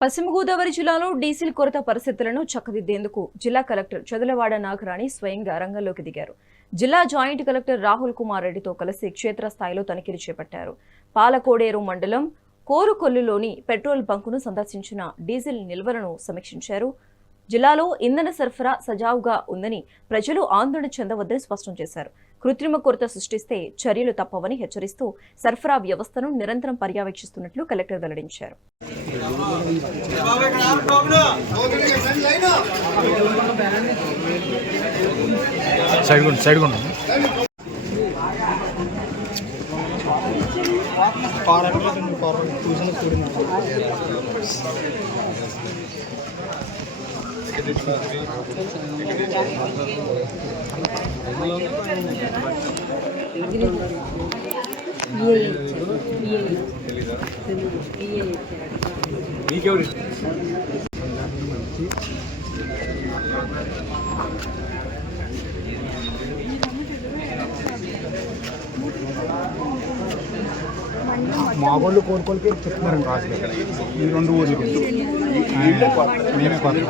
పశ్చిమ గోదావరి జిల్లాలో డీజిల్ కొరత పరిస్థితులను చక్కదిద్దేందుకు జిల్లా కలెక్టర్ చదలవాడ నాగరాణి స్వయంగా రంగంలోకి దిగారు. జిల్లా జాయింట్ కలెక్టర్ రాహుల్ కుమార్ రెడ్డితో కలిసి క్షేత్రస్థాయిలో తనిఖీలు చేపట్టారు. పాలకోడేరు మండలం కోరుకొల్లులోని పెట్రోల్ బంకును సందర్శించిన డీజిల్ నిల్వలను సమీక్షించారు. జిల్లాలో ఇంధన సరఫరా సజావుగా ఉందని ప్రజలు ఆందోళన చెందవద్దని స్పష్టం చేశారు. కృత్రిమ కొరత సృష్టిస్తే చర్యలు తప్పవని హెచ్చరిస్తూ సరఫరా వ్యవస్థను నిరంతరం పర్యవేక్షిస్తున్నట్లు కలెక్టర్ వెల్లడించారు. మా వాళ్ళు కోరుకోలకి చెప్తున్నారండి రాజు ఈ రెండు ఊర్లు మేమే కొత్త